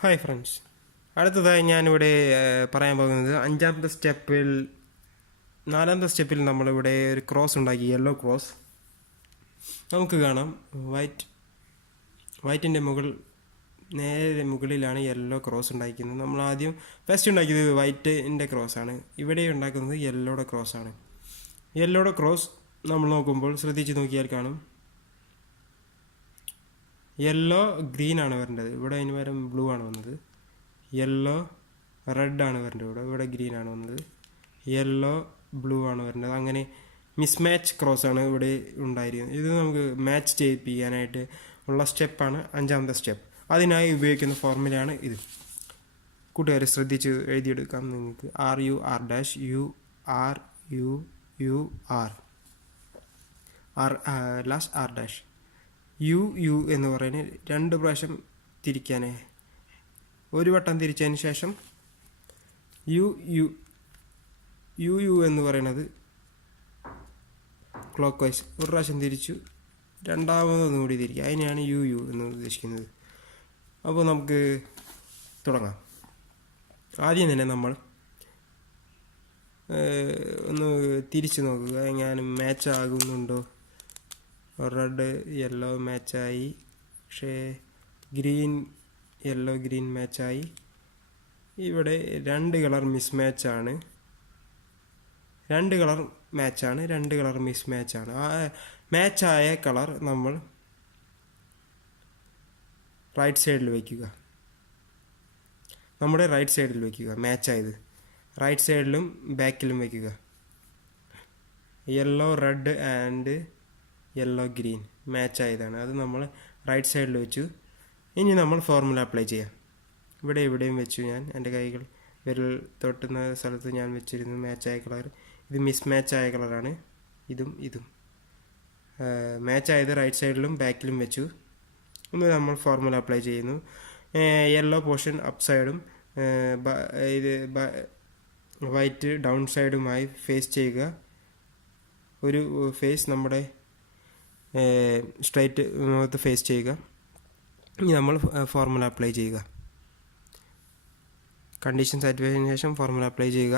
Hi friends, അടുത്തതായി ഞാനിവിടെ പറയാൻ പോകുന്നത് നാലാമത്തെ സ്റ്റെപ്പിൽ നമ്മളിവിടെ ഒരു ക്രോസ് ഉണ്ടാക്കി, യെല്ലോ ക്രോസ്. നമുക്ക് കാണാം വൈറ്റിൻ്റെ നേരെ മുകളിലാണ് യെല്ലോ ക്രോസ് ഉണ്ടാക്കുന്നത്. നമ്മൾ ആദ്യം ഫസ്റ്റ് ഉണ്ടാക്കിയത് വൈറ്റിൻ്റെ ക്രോസാണ്. ഇവിടെ ഉണ്ടാക്കുന്നത് യെല്ലോയുടെ ക്രോസാണ്. യെല്ലോയുടെ ക്രോസ് നമ്മൾ നോക്കുമ്പോൾ ശ്രദ്ധിച്ച് നോക്കിയാൽ കാണും, യെല്ലോ ഗ്രീൻ ആണ് വരേണ്ടത്. ഇവിടെ അതിന് പകരം ബ്ലൂ ആണ് വന്നത്. യെല്ലോ റെഡ് ആണ് വരേണ്ടത്. ഇവിടെ ഗ്രീൻ ആണ് വന്നത്. യെല്ലോ ബ്ലൂ ആണ് വരേണ്ടത്. അങ്ങനെ മിസ്മാച്ച് ക്രോസ് ആണ് ഇവിടെ ഉണ്ടായിരിക്കുന്നത്. ഇത് നമുക്ക് മാച്ച് ചെയ്യിപ്പിക്കാനായിട്ട് ഉള്ള സ്റ്റെപ്പാണ് അഞ്ചാമത്തെ സ്റ്റെപ്പ്. അതിനായി ഉപയോഗിക്കുന്ന ഫോർമുലയാണ് ഇത്. കൂട്ടുകാരെ ശ്രദ്ധിച്ച് എഴുതിയെടുക്കാം നിങ്ങൾക്ക്. RUR' UR last R'. U എന്ന് പറയുന്നത് 2 പ്രാവശ്യം തിരിക്കാനേ. ഒരു വട്ടം തിരിച്ചതിന് ശേഷം യു എന്ന് പറയുന്നത് ക്ലോക്ക് വൈസ് ഒരു പ്രാവശ്യം തിരിച്ചു, രണ്ടാമതൊന്നും കൂടി തിരിക്കുക. അതിനെയാണ് യു എന്ന് ഉദ്ദേശിക്കുന്നത്. അപ്പോൾ നമുക്ക് തുടങ്ങാം. ആദ്യം തന്നെ നമ്മൾ ഒന്ന് തിരിച്ച് നോക്കുക, എങ്ങാനും മാച്ച് ആകുന്നുണ്ടോ. റെഡ് യെല്ലോ മാച്ചായി, പക്ഷേ ഗ്രീൻ യെല്ലോ ഗ്രീൻ മാച്ചായി. ഇവിടെ 2 കളർ മിസ്മാച്ചാണ്, 2 കളർ മാച്ചാണ്, 2 കളർ മിസ്മാച്ചാണ്. ആ മാച്ചായ കളർ നമ്മൾ റൈറ്റ് സൈഡിൽ വയ്ക്കുക. നമ്മുടെ റൈറ്റ് സൈഡിൽ വയ്ക്കുക. മാച്ചായത് റൈറ്റ് സൈഡിലും ബാക്കിലും വയ്ക്കുക. Yellow red and yellow green മാച്ചായതാണ്, അത് നമ്മൾ റൈറ്റ് സൈഡിൽ വെച്ചു. ഇനി നമ്മൾ ഫോർമുല അപ്ലൈ ചെയ്യാം. ഇവിടെയും വെച്ചു. ഞാൻ എൻ്റെ കൈകൾ വിരൽ തൊട്ടുന്ന സ്ഥലത്ത് ഞാൻ വെച്ചിരുന്നു മാച്ചായ കളർ. ഇത് മിസ്മാച്ചായ കളറാണ്. ഇതും മാച്ചായത് റൈറ്റ് സൈഡിലും ബാക്കിലും വെച്ചു. ഒന്ന് നമ്മൾ ഫോർമുല അപ്ലൈ ചെയ്യുന്നു. യെല്ലോ പോർഷൻ അപ്പ് സൈഡും ഇത് വൈറ്റ് ഡൗൺ സൈഡുമായി ഫേസ് ചെയ്യുക. ഒരു ഫേസ് നമ്മുടെ സ്ട്രൈറ്റ് മുഖത്ത് ഫേസ് ചെയ്യുക. ഇനി നമ്മൾ ഫോർമുല അപ്ലൈ ചെയ്യുക. കണ്ടീഷൻ സാറ്റിസ്ഫൈന് ശേഷം ഫോർമുല അപ്ലൈ ചെയ്യുക.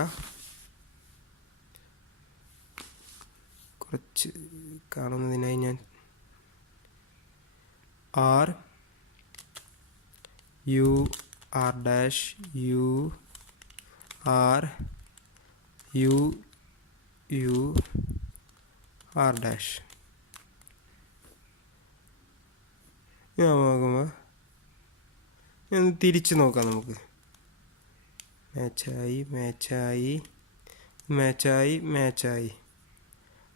കുറച്ച് കാണുന്നതിനായി ഞാൻ RUR' നോക്കുമ്പോൾ ഒന്ന് തിരിച്ച് നോക്കാം. നമുക്ക് മാച്ചായി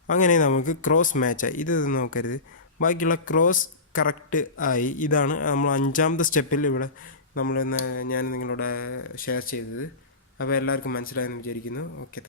അങ്ങനെ നമുക്ക് ക്രോസ് മാച്ചായി. ഇത് നോക്കരുത്, ബാക്കിയുള്ള ക്രോസ് കറക്റ്റ് ആയി. ഇതാണ് നമ്മൾ 5ാമത്തെ സ്റ്റെപ്പിൽ ഇവിടെ ഞാൻ നിങ്ങളോട് ഷെയർ ചെയ്തത്. അപ്പോൾ എല്ലാവർക്കും മനസ്സിലായെന്ന് വിചാരിക്കുന്നു. ഓക്കെ.